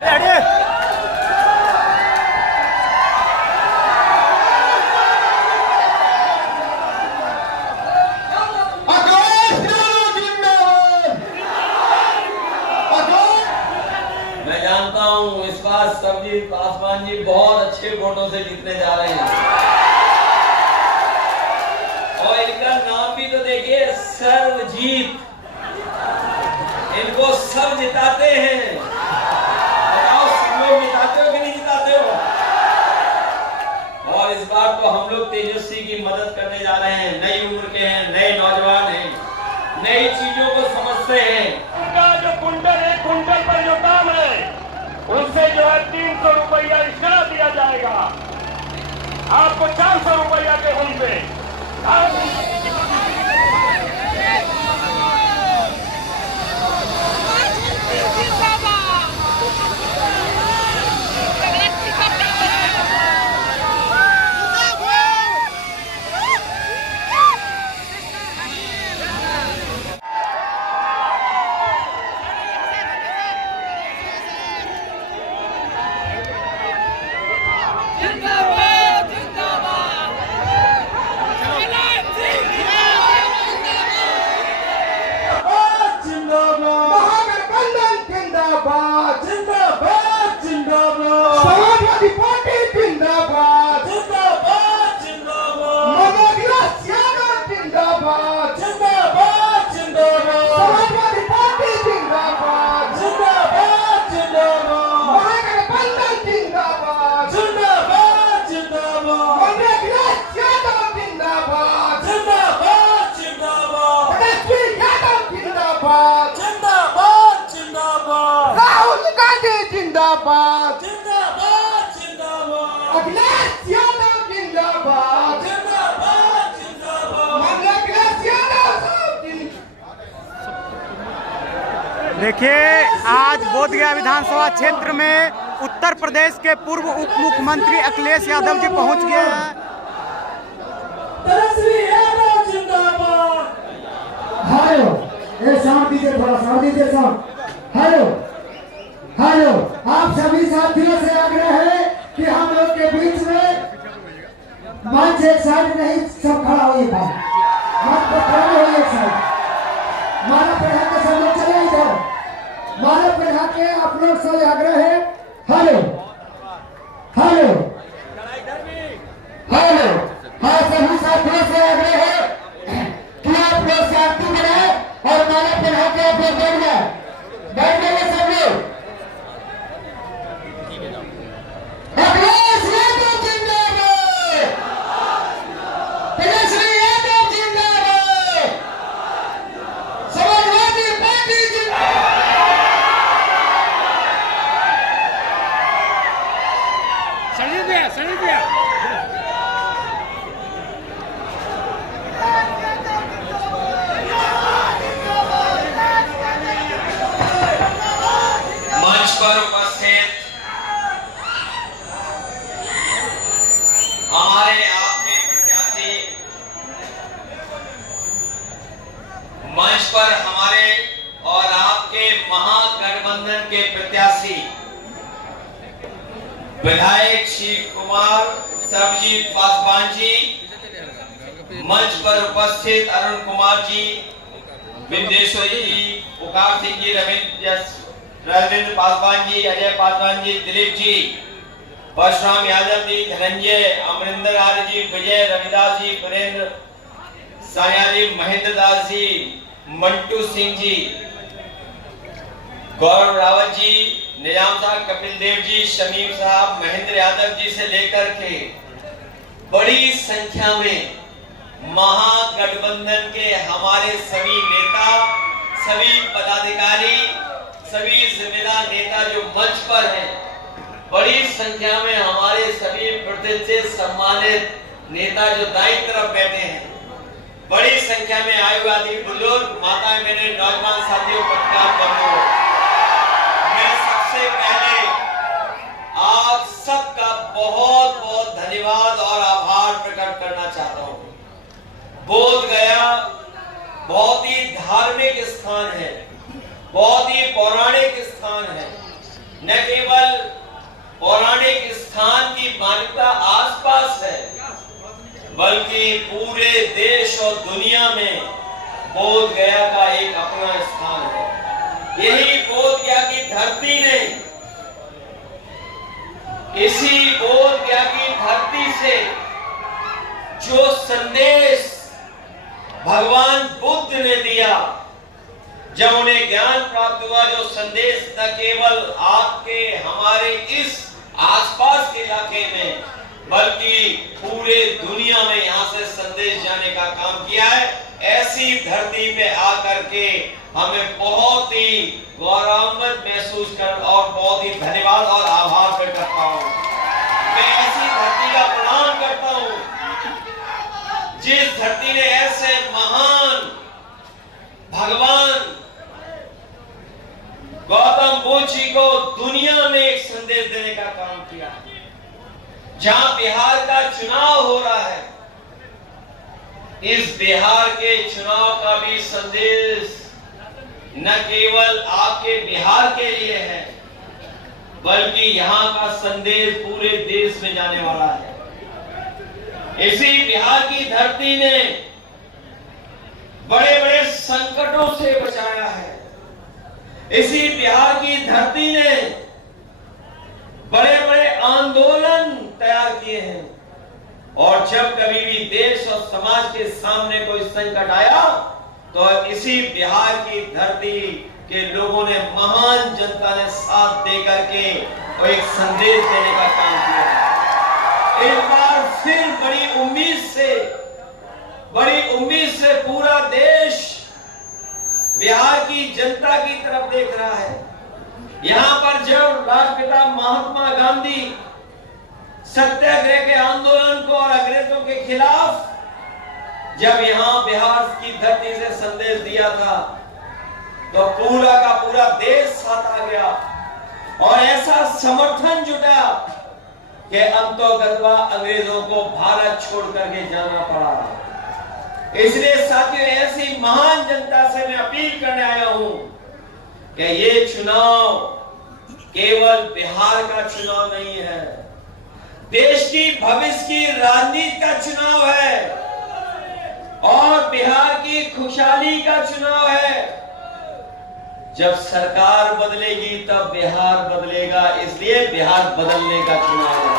मैं जानता हूँ इस बार सरबजीत पासवान जी बहुत अच्छे वोटों से जीतने जा रहे हैं और इनका नाम भी तो देखिए, सर्वजीत। इनको सब जिताते हैं। बताओ, सब लोग जिताते हो कि नहीं जिताते हो? और इस बार तो हम लोग तेजस्वी की मदद करने जा रहे हैं। नई उम्र के हैं, नए नौजवान हैं, नई चीजों को समझते हैं। उनका जो कुंटल है, कुंटल पर जो दाम है, उससे जो है 300 रुपया एक्स्ट्रा दिया जाएगा आपको, 400 रुपया के हुन पे। जिंदाबाद जिंदाबाद जिंदाबाद, अखिलेश यादव जिंदाबाद जिंदाबाद जिंदाबाद, अखिलेश यादव। देखिए, आज बोधगया विधानसभा क्षेत्र में उत्तर प्रदेश के पूर्व उप मुख्यमंत्री अखिलेश यादव जी पहुंच गए हैं। यादव जिंदाबाद। हेलो, ये शांति से, थोड़ा शांति से हेलो हेलो, आप सभी साथियों से आग्रह है कि हम लोग के बीच में मंच एक साइड नहीं, सब खड़ा होइए भाई, मंच पर खड़े होइए एक साइड, माला पढ़ा के सब लोग चले इधर, माला पढ़ा के आप लोग से आग्रह है। हेलो हेलो हेलो, हाँ, सभी साथियों से आग्रह है कि आप लोग शांति बनाए और माला पढ़ा के आप लोग बैठ जाए, बैठ जाइए सब लोग। मंच पर उपस्थित हमारे आपके प्रत्याशी, मंच पर हमारे और आपके महागठबंधन के प्रत्याशी विधायक श्री कुमार सर्वजीत पासवान जी, मंच पर उपस्थित अरुण कुमार जी, विंदेश्वरी जी, पुकार सिंह जी, रविंद्र पासवान जी, अजय पासवान जी, दिलीप जी, परशुराम यादव जी, धनंजय, अमरिंदर आर्य जी, विजय रविदास जी, वीरेंद्र साया जी, महेंद्र दास जी, मंटू सिंह जी, गौरव रावत जी, निजाम साहब, कपिल देव जी, शमीम साहब, महेंद्र यादव जी से लेकर के बड़ी संख्या में महागठबंधन के हमारे सभी नेता, सभी पदाधिकारी, सभी जिम्मेदार नेता जो मंच पर हैं, बड़ी संख्या में हमारे सभी प्रतिष्ठित सम्मानित नेता जो दाईं तरफ बैठे हैं, बड़ी संख्या में आयुवादी बुजुर्ग, माताएं, बहनें, नौजवान साथियों, पत्रकार बंधुओं, मैं सबसे पहले आप सबका बहुत बहुत धन्यवाद और आभार प्रकट करना चाहता हूं। बोधगया बहुत ही धार्मिक स्थान है, बहुत ही पौराणिक स्थान है। न केवल पौराणिक स्थान की मान्यता आसपास है, बल्कि पूरे देश और दुनिया में बोध गया का एक अपना स्थान है। यही बोध गया की धरती ने, इसी बोध गया की धरती से जो संदेश भगवान बुद्ध ने दिया, जब उन्हें ज्ञान प्राप्त हुआ, जो संदेश न केवल आपके हमारे इस आसपास के इलाके में, बल्कि पूरे दुनिया में यहां से संदेश जाने का काम किया है। ऐसी धरती पे आकर के हमें बहुत ही गौरवान्वित महसूस कर और बहुत ही धन्यवाद और आभार व्यक्त करता हूं। मैं ऐसी धरती का प्रणाम करता हूं जिस धरती ने ऐसे महान भगवान गौतम बुद्ध जी को दुनिया में एक संदेश देने का काम किया। जहां बिहार का चुनाव हो रहा है, इस बिहार के चुनाव का भी संदेश न केवल आपके बिहार के लिए है, बल्कि यहां का संदेश पूरे देश में जाने वाला है। इसी बिहार की धरती ने बड़े बड़े संकटों से बचाया है। इसी बिहार की धरती ने बड़े बड़े आंदोलन तैयार किए हैं, और जब कभी भी देश और समाज के सामने कोई संकट आया तो इसी बिहार की धरती के लोगों ने, महान जनता ने साथ देकर के और एक संदेश देने का काम किया। एक बार फिर बड़ी उम्मीद से पूरा देश बिहार की जनता की तरफ देख रहा है। यहां पर जब राष्ट्रपिता महात्मा गांधी सत्याग्रह के आंदोलन को और अंग्रेजों के खिलाफ जब यहां बिहार की धरती से संदेश दिया था, तो पूरा का पूरा देश साथ आ गया और ऐसा समर्थन जुटा कि अंतोगतवा अंग्रेजों को भारत छोड़ करके जाना पड़ा। इसलिए साथियों, ऐसी महान जनता से मैं अपील करने आया हूं कि ये चुनाव केवल बिहार का चुनाव नहीं है, देश की भविष्य की राजनीति का चुनाव है और बिहार की खुशहाली का चुनाव है। जब सरकार बदलेगी तब बिहार बदलेगा, इसलिए बिहार बदलने का चुनाव है।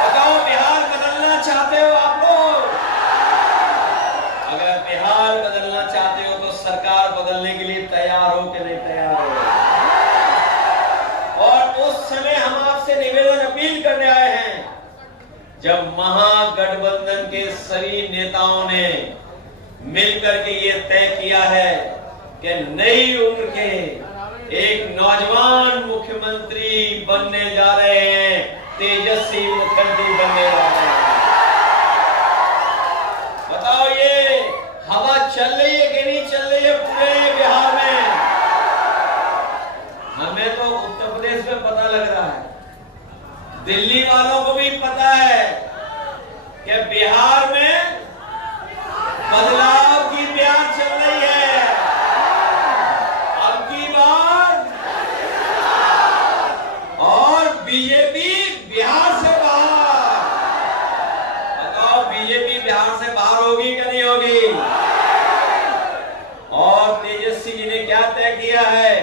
बताओ, बिहार बदलना चाहते हो आप लोग? अगर बिहार बदलना चाहते हो तो सरकार बदलने के लिए तैयार हो कि नहीं तैयार हो? और उस समय हम आपसे निवेदन अपील करने आए हैं, जब महागठबंधन के सभी नेताओं ने मिलकर के ये तय किया है कि नई उम्र के एक नौजवान मुख्यमंत्री बनने जा रहे हैं, तेजस्वी मुख्यमंत्री बनने जा रहे हैं। बताओ, ये हवा चल रही है कि नहीं चल रही है पूरे बिहार में? हमें तो उत्तर प्रदेश में पता लग रहा है, दिल्ली वालों को भी पता है कि बिहार में बदलाव की प्यार चल रही है। अब की बार और बीजेपी बिहार से बाहर। बताओ, बीजेपी बिहार से बाहर होगी कि नहीं होगी? और तेजस्वी जी ने क्या तय किया है?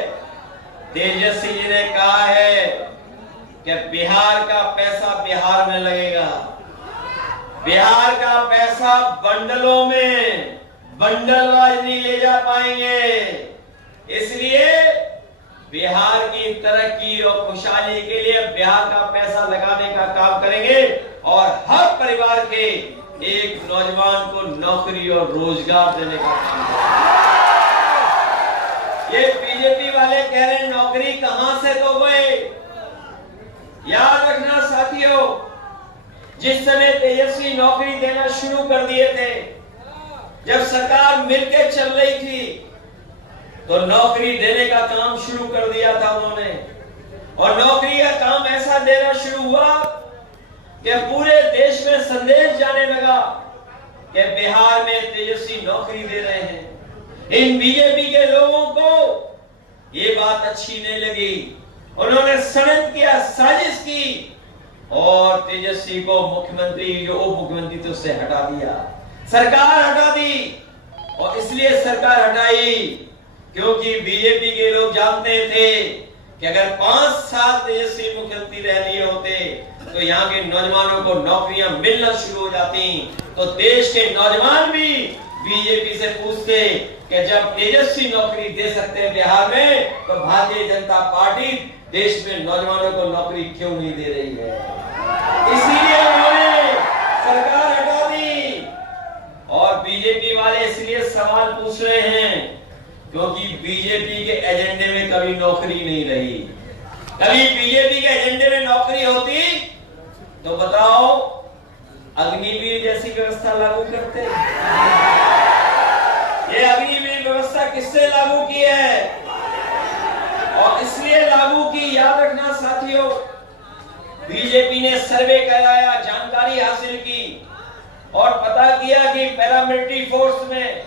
तेजस्वी जी ने कहा है कि बिहार का पैसा बिहार में लगेगा, बिहार का पैसा बंडलों में बंडलवाज नहीं ले जा पाएंगे। इसलिए बिहार की तरक्की और खुशहाली के लिए बिहार का पैसा लगाने का काम करेंगे और हर परिवार के एक नौजवान को नौकरी और रोजगार देने का काम करेंगे। ये बीजेपी वाले कह रहे हैं नौकरी कहां से दोगे? याद रखना साथियों, जिस समय तेजस्वी नौकरी देना शुरू कर दिए थे, जब सरकार मिलकर चल रही थी, तो नौकरी देने का काम शुरू कर दिया था उन्होंने। और नौकरी का काम ऐसा देना शुरू हुआ कि पूरे देश में संदेश जाने लगा कि बिहार में तेजस्वी नौकरी दे रहे हैं। इन बीजेपी के लोगों को ये बात अच्छी नहीं लगी। उन्होंने षड्यंत्र किया, साजिश की और तेजस्वी को मुख्यमंत्री जो उप मुख्यमंत्री थे उससे हटा दिया, सरकार हटा दी। और इसलिए सरकार हटाई क्योंकि बीजेपी के लोग जानते थे कि अगर 5 साल तेजस्वी मुख्यमंत्री रह लिए होते तो यहाँ के नौजवानों को नौकरियां मिलना शुरू हो जाती, तो देश के नौजवान भी बीजेपी से पूछते कि जब तेजस्वी नौकरी दे सकते हैं बिहार में, तो भारतीय जनता पार्टी देश में नौजवानों को नौकरी क्यों नहीं दे रही है। इसीलिए उन्होंने सरकार हटा दी। और बीजेपी वाले इसलिए सवाल पूछ रहे हैं क्योंकि बीजेपी के एजेंडे में कभी नौकरी नहीं रही। कभी बीजेपी के एजेंडे में नौकरी होती तो बताओ अग्निवीर जैसी व्यवस्था लागू करते। ये अग्निवीर व्यवस्था किससे लागू की है और इसलिए लागू की, याद रखना साथियों, बीजेपी ने सर्वे कराया, जानकारी हासिल की और पता किया कि पैरामिलिट्री फोर्स में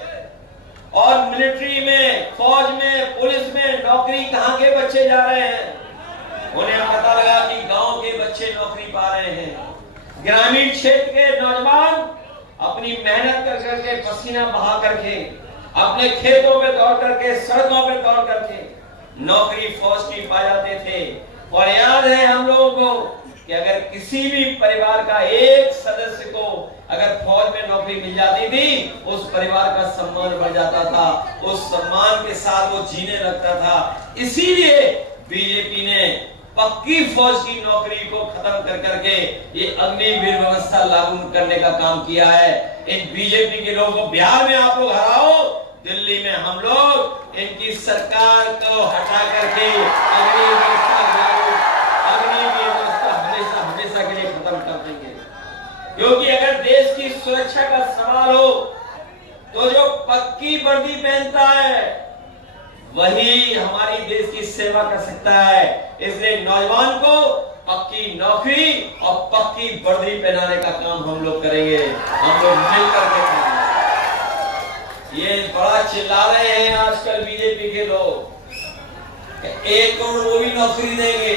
और मिलिट्री में, फौज में, पुलिस में नौकरी कहां के बच्चे जा रहे हैं। उन्हें पता लगा कि गांव के बच्चे नौकरी पा रहे हैं। ग्रामीण क्षेत्र के नौजवान अपनी मेहनत कर करके, पसीना बहा करके, अपने खेतों में दौड़ करके, सड़कों पे दौड़ करके नौकरी फौज की पा जाते थे। और याद है हम लोगों को कि अगर किसी भी परिवार का एक सदस्य को अगर फौज में नौकरी मिल जाती थी, उस परिवार का सम्मान बढ़ जाता था, उस सम्मान के साथ वो जीने लगता था। इसीलिए बीजेपी ने पक्की फौज की नौकरी को खत्म कर करके ये अग्निवीर व्यवस्था लागू करने का काम किया है। इन बीजेपी के लोगों को बिहार में आप लोग हराओ, दिल्ली में हम लोग इनकी सरकार को हटा करके अग्निवीर व्यवस्था हमेशा के लिए खत्म कर देंगे। क्योंकि अगर देश की सुरक्षा का सवाल हो तो जो पक्की वर्दी पहनता है वही हमारी देश की सेवा कर सकता है। इसलिए नौजवान को पक्की नौकरी और पक्की वर्दी पहनाने का काम हम लोग करेंगे, हम लोग मिलकर के करेंगे। ये बड़ा चिल्ला रहे हैं आजकल बीजेपी के लोग, 1 करोड़ वो भी नौकरी देंगे।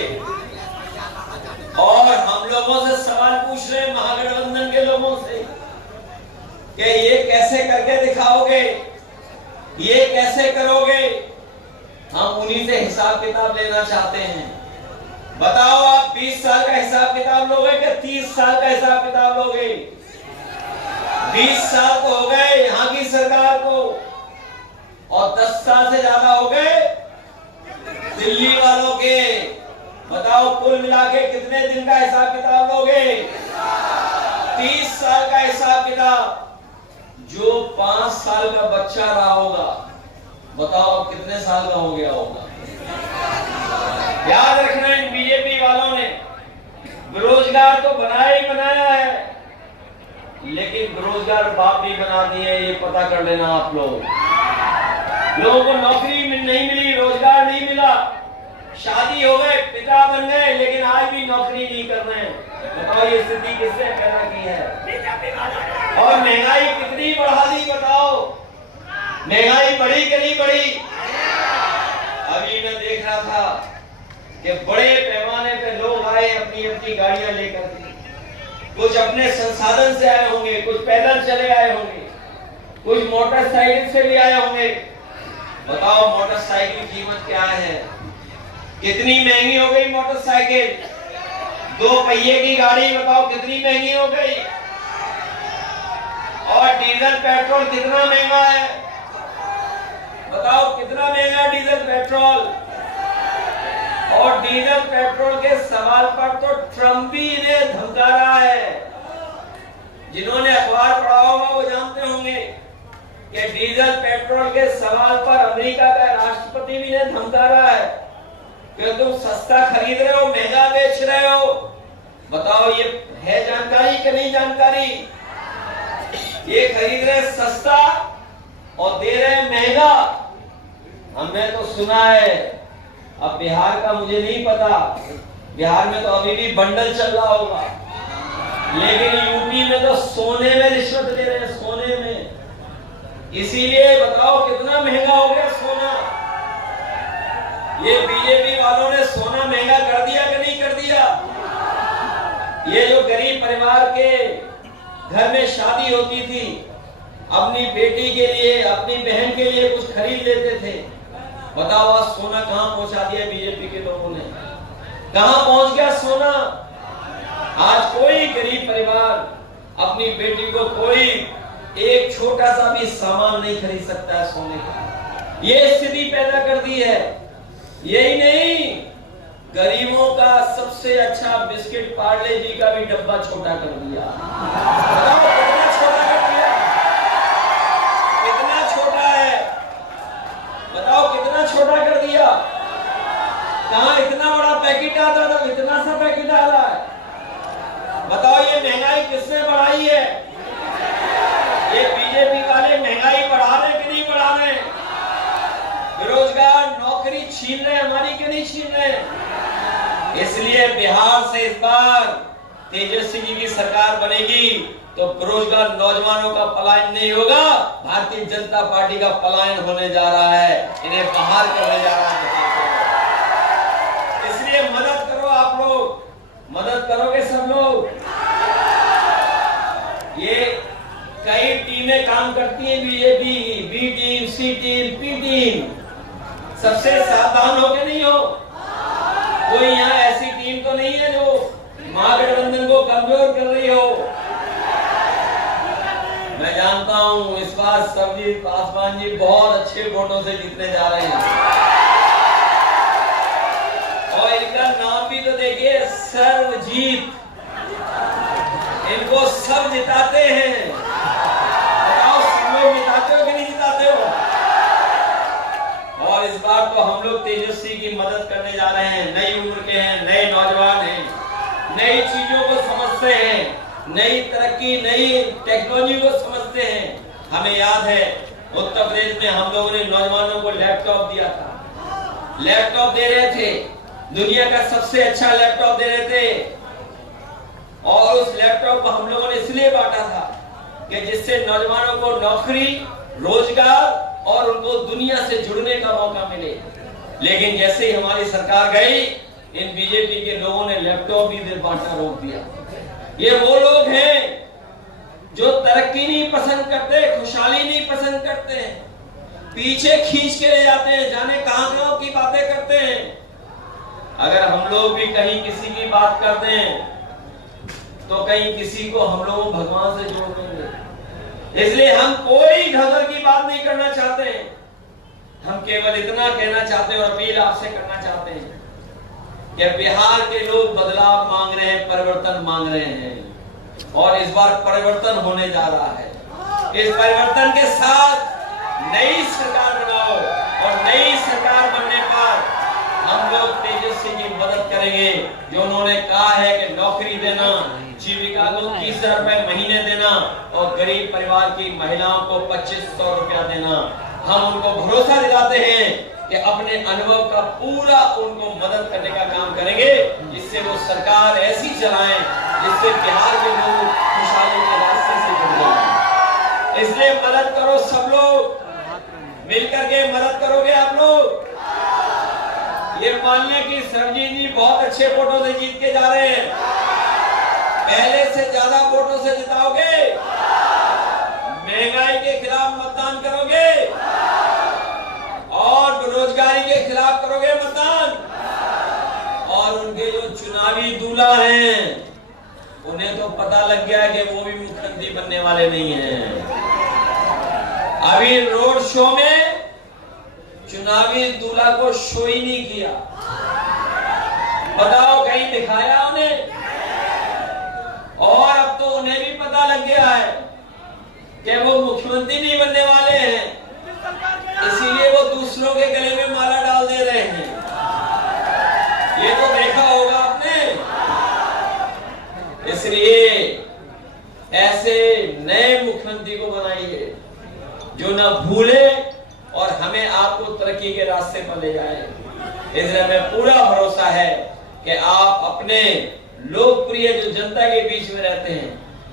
और हम लोगों से सवाल पूछ रहे हैं महागठबंधन के लोगों से कि ये कैसे करके दिखाओगे, ये कैसे करोगे। हम उन्हीं से हिसाब किताब लेना चाहते हैं। बताओ आप 20 साल का हिसाब किताब लोगे कि 30 साल का हिसाब किताब लोगे। 20 साल तो हो गए यहाँ की सरकार को और 10 साल से ज्यादा हो गए दिल्ली वालों के। बताओ कुल मिला के कितने दिन का हिसाब किताब लोगे। 30 साल का हिसाब किताब। जो 5 साल का बच्चा रहा होगा, बताओ कितने साल का हो गया होगा। याद रखना, इन बीजेपी वालों ने बेरोजगार तो बनाया ही बनाया है, लेकिन बेरोजगार बाप भी बना दिए। ये पता कर लेना आप लोग। लोगों को नौकरी नहीं मिली, रोजगार नहीं मिला, शादी हो गए, पिता बन गए, लेकिन आज भी नौकरी नहीं कर रहे हैं। बताओ ये स्थिति किसने पैदा की है। और महंगाई कितनी बढ़ा दी, बताओ महंगाई बढ़ी कि नहीं बढ़ी। अभी मैं देख रहा था कि बड़े पैमाने पे लोग आए अपनी अपनी गाड़ियां लेकर के। कुछ अपने संसाधन से आए होंगे, कुछ पैदल चले आए होंगे, कुछ मोटरसाइकिल से भी आए होंगे। बताओ मोटरसाइकिल की कीमत क्या है, कितनी महंगी हो गई मोटरसाइकिल। 2 पहिए की गाड़ी बताओ कितनी महंगी हो गई। और डीजल पेट्रोल कितना महंगा है, बताओ कितना महंगा डीजल पेट्रोल। और डीजल पेट्रोल के सवाल पर तो ट्रंप भी इन्हें धमका रहा है। जिन्होंने अखबार पढ़ा होगा वो जानते होंगे कि डीजल पेट्रोल के सवाल पर अमेरिका का राष्ट्रपति भी इन्हें धमका रहा है कि तुम सस्ता खरीद रहे हो, महंगा बेच रहे हो। बताओ ये है जानकारी कि नहीं जानकारी। ये खरीद रहे सस्ता और दे रहे महंगा। हमने तो सुना है, अब बिहार का मुझे नहीं पता, बिहार में तो अभी भी बंडल चल रहा होगा, लेकिन यूपी में तो सोने में रिश्वत दे रहे हैं, सोने में। इसीलिए बताओ कितना महंगा हो गया सोना। ये बीजेपी वालों ने सोना महंगा कर दिया कि नहीं कर दिया? ये जो गरीब परिवार के घर में शादी होती थी, अपनी बेटी के लिए, अपनी बहन के लिए कुछ खरीद लेते थे, बताओ आज सोना कहां पहुंचा दिया बीजेपी के लोगों ने? कहां पहुंच गया सोना? आज कोई गरीब परिवार अपनी बेटी को कोई एक छोटा सा भी सामान नहीं खरीद सकता है सोने का। ये स्थिति पैदा कर दी है। यही नहीं, गरीबों का सबसे अच्छा बिस्किट पार्ले जी का भी डब्बा छोटा कर दिया। बताओ कितना छोटा कर दिया? कितना छोटा है? बताओ कितना छोटा कर दिया? कहां इतना बड़ा पैकेट आता था, इतना सा पैकेट आ रहा है। बताओ ये महंगाई किसने बढ़ाई है? ये बीजेपी वाले महंगाई बढ़ा रहे कि नहीं बढ़ा रहे? बेरोजगार नौकरी छीन रहे हमारी कि नहीं छीन रहे? इसलिए बिहार से इस बार तेजस्वी जी की सरकार बनेगी तो बेरोजगार नौजवानों का पलायन नहीं होगा, भारतीय जनता पार्टी का पलायन होने जा रहा है, इन्हें बाहर करने जा रहा है। इसलिए मदद करो आप लोग, मदद करोगे सब लोग। ये कई टीमें काम करती हैं, बीजेपी, बी टीम, सी टीम, पी टीम, सबसे सावधान हो के नहीं हो। कोई यहाँ ऐसी टीम तो नहीं है जो महागठबंधन को कमजोर कर रही हो। मैं जानता हूँ इस बार सरजीत पासवान जी बहुत अच्छे वोटों से जीतने जा रहे हैं, और इनका नाम भी तो देखिए, सर्वजीत। इनको सब जिताते हैं। बताओ सब लोग जिताते हो कि नहीं जिताते हो? और इस बार तो हम लोग तेजस्वी की मदद करने जा रहे हैं। नई उम्र के हैं, नए नौजवान हैं, नई चीजों को समझते हैं, नई तरक्की, नई टेक्नोलॉजी को समझते हैं। हमें याद है उत्तर प्रदेश में हम लोगों ने नौजवानों को लैपटॉप दिया था। लैपटॉप दे रहे थे, दुनिया का सबसे अच्छा लैपटॉप दे रहे थे, और उस लैपटॉप को हम लोगों ने इसलिए बांटा था कि जिससे नौजवानों को नौकरी, रोजगार और उनको दुनिया से जुड़ने का मौका मिले। लेकिन जैसे ही हमारी सरकार गई, इन बीजेपी के लोगों ने लैपटॉप भी बांटना रोक दिया। ये वो लोग हैं जो तरक्की नहीं पसंद करते, खुशहाली नहीं पसंद करते, पीछे खींच के ले जाते हैं, जाने कहां की बातें करते हैं। अगर हम लोग भी कहीं किसी की बात कर दें तो कहीं किसी को हम लोग भगवान से जोड़ देंगे। इसलिए हम कोई घगर की बात नहीं करना चाहते। हम केवल इतना कहना चाहते हैं और अपील आपसे करना चाहते हैं कि बिहार के लोग बदलाव मांग रहे हैं, परिवर्तन मांग रहे हैं, और इस बार परिवर्तन होने जा रहा है। इस परिवर्तन के साथ नई सरकार बनाओ, और नई सरकार बनने पर हम लोग तेजस्वी की मदद करेंगे। जो उन्होंने कहा है कि नौकरी देना, जीविका को 30,000 रुपए महीने देना, और गरीब परिवार की महिलाओं को 2500 रुपया देना, हम उनको भरोसा दिलाते हैं कि अपने अनुभव का पूरा उनको मदद करने का काम करेंगे, जिससे वो सरकार ऐसी चलाएं जिससे बिहार के लोग खुशहाली के रास्ते से जुड़ जाएं। इसलिए मदद करो सब लोग, मिलकर के मदद करोगे आप लोग। ये मान लें कि सरजीत जी बहुत अच्छे वोटों से जीत के जा रहे हैं, पहले से ज्यादा वोटों से जिताओगे, महंगाई के खिलाफ मतदान करोगे, और बेरोजगारी के खिलाफ करोगे मतदान, और उनके जो चुनावी दूल्हा हैं उन्हें तो पता लग गया कि वो भी मुख्यमंत्री बनने वाले नहीं हैं। अभी रोड शो में चुनावी दूल्हा को शो ही नहीं किया। बताओ कहीं दिखाया उन्हें? और अब तो उन्हें भी पता लग गया है कि वो मुख्यमंत्री नहीं बनने वाले हैं, इसीलिए वो दूसरों के गले में माला डाल दे रहे हैं। ये तो देखा होगा आपने। इसलिए ऐसे नए मुख्यमंत्री को बनाइए जो ना भूले और हमें आपको तरक्की के रास्ते पर ले जाए। इसलिए हमें पूरा भरोसा है कि आप अपने लोकप्रिय जो जनता के बीच में रहते हैं,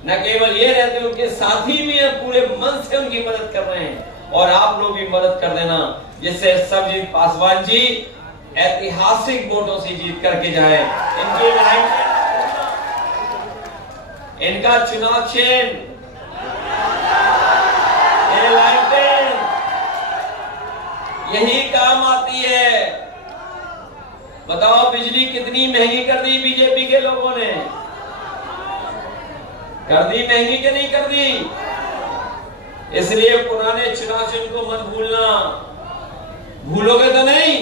न केवल ये रहते हैं, उनके साथी भी हैं, पूरे मन से उनकी मदद कर रहे हैं, और आप लोग भी मदद कर देना, जिससे सरजीत पासवान जी ऐतिहासिक वोटों से जीत करके जाए। इनकी लाइफ, इनका चुनाव चिन्ह, ये लाइटें यही काम आती है। बताओ बिजली कितनी महंगी कर दी बीजेपी के लोगों ने, कर दी महंगी कि नहीं कर दी? इसलिए पुराने चुनाव चिन्ह को मत भूलना। भूलोगे तो नहीं।